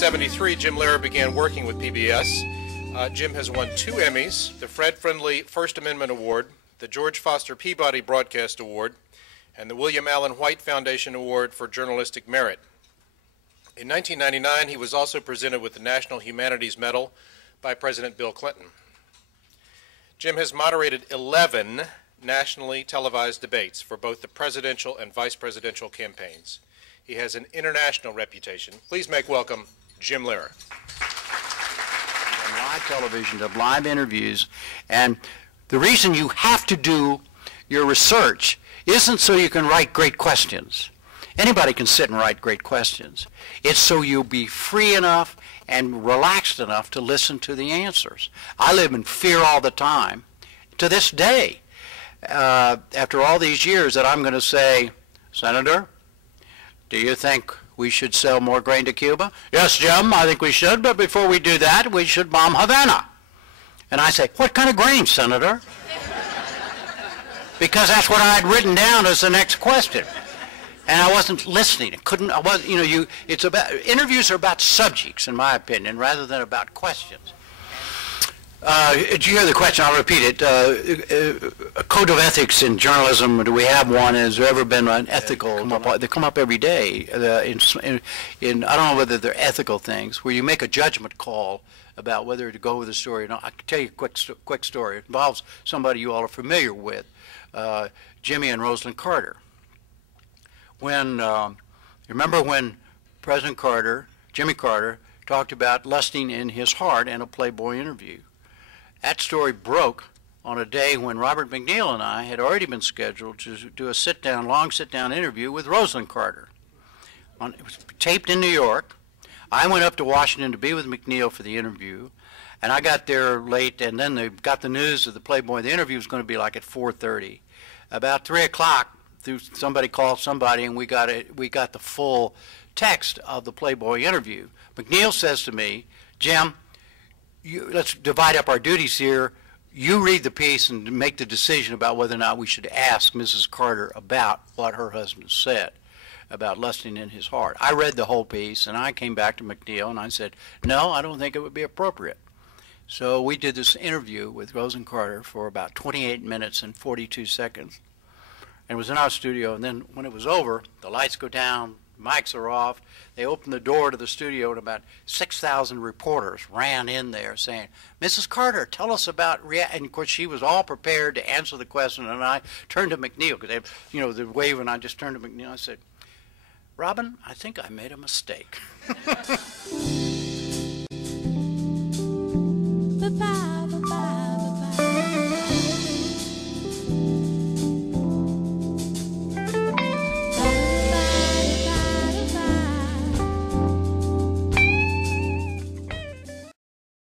1973, Jim Lehrer began working with PBS. Jim has won 2 Emmys, the Fred Friendly First Amendment Award, the George Foster Peabody Broadcast Award, and the William Allen White Foundation Award for Journalistic Merit. In 1999, he was also presented with the National Humanities Medal by President Bill Clinton. Jim has moderated 11 nationally televised debates for both the presidential and vice presidential campaigns. He has an international reputation. Please make welcome Jim Lehrer. From live television to live interviews, and the reason you have to do your research isn't so you can write great questions. Anybody can sit and write great questions. It's so you'll be free enough and relaxed enough to listen to the answers. I live in fear all the time, to this day, after all these years, that I'm going to say, Senator, do you think we should sell more grain to Cuba? Yes, Jim, I think we should, but before we do that, we should bomb Havana. And I say, what kind of grain, Senator? Because that's what I had written down as the next question. And I wasn't listening. It's about, interviews are about subjects, in my opinion, rather than about questions. Did you hear the question? I'll repeat it. A code of ethics in journalism, do we have one? Has there ever been an ethical? They come up every day. I don't know whether they're ethical things, where you make a judgment call about whether to go with a story or not. I can tell you a quick story. It involves somebody you all are familiar with, Jimmy and Rosalind Carter. Remember when President Carter, Jimmy Carter, talked about lusting in his heart in a Playboy interview? That story broke on a day when Robert McNeil and I had already been scheduled to do a long sit-down interview with Rosalind Carter. It was taped in New York. I went up to Washington to be with McNeil for the interview, and I got there late, and then they got the news of the Playboy. The interview was going to be like at 4:30. About 3 o'clock, somebody called somebody, and we got the full text of the Playboy interview. McNeil says to me, Jim, let's divide up our duties here. You read the piece and make the decision about whether or not we should ask Mrs. Carter about what her husband said about lusting in his heart. I read the whole piece, and I came back to McNeil, and I said, no, I don't think it would be appropriate. So we did this interview with Rosalind Carter for about 28 minutes and 42 seconds. And it was in our studio, and then when it was over, the lights go down, mics are off. They opened the door to the studio, and about 6,000 reporters ran in there saying, Mrs. Carter, tell us about and of course, she was all prepared to answer the question, and I turned to McNeil, because they wave, and I just turned to McNeil. I said, Robin, I think I made a mistake.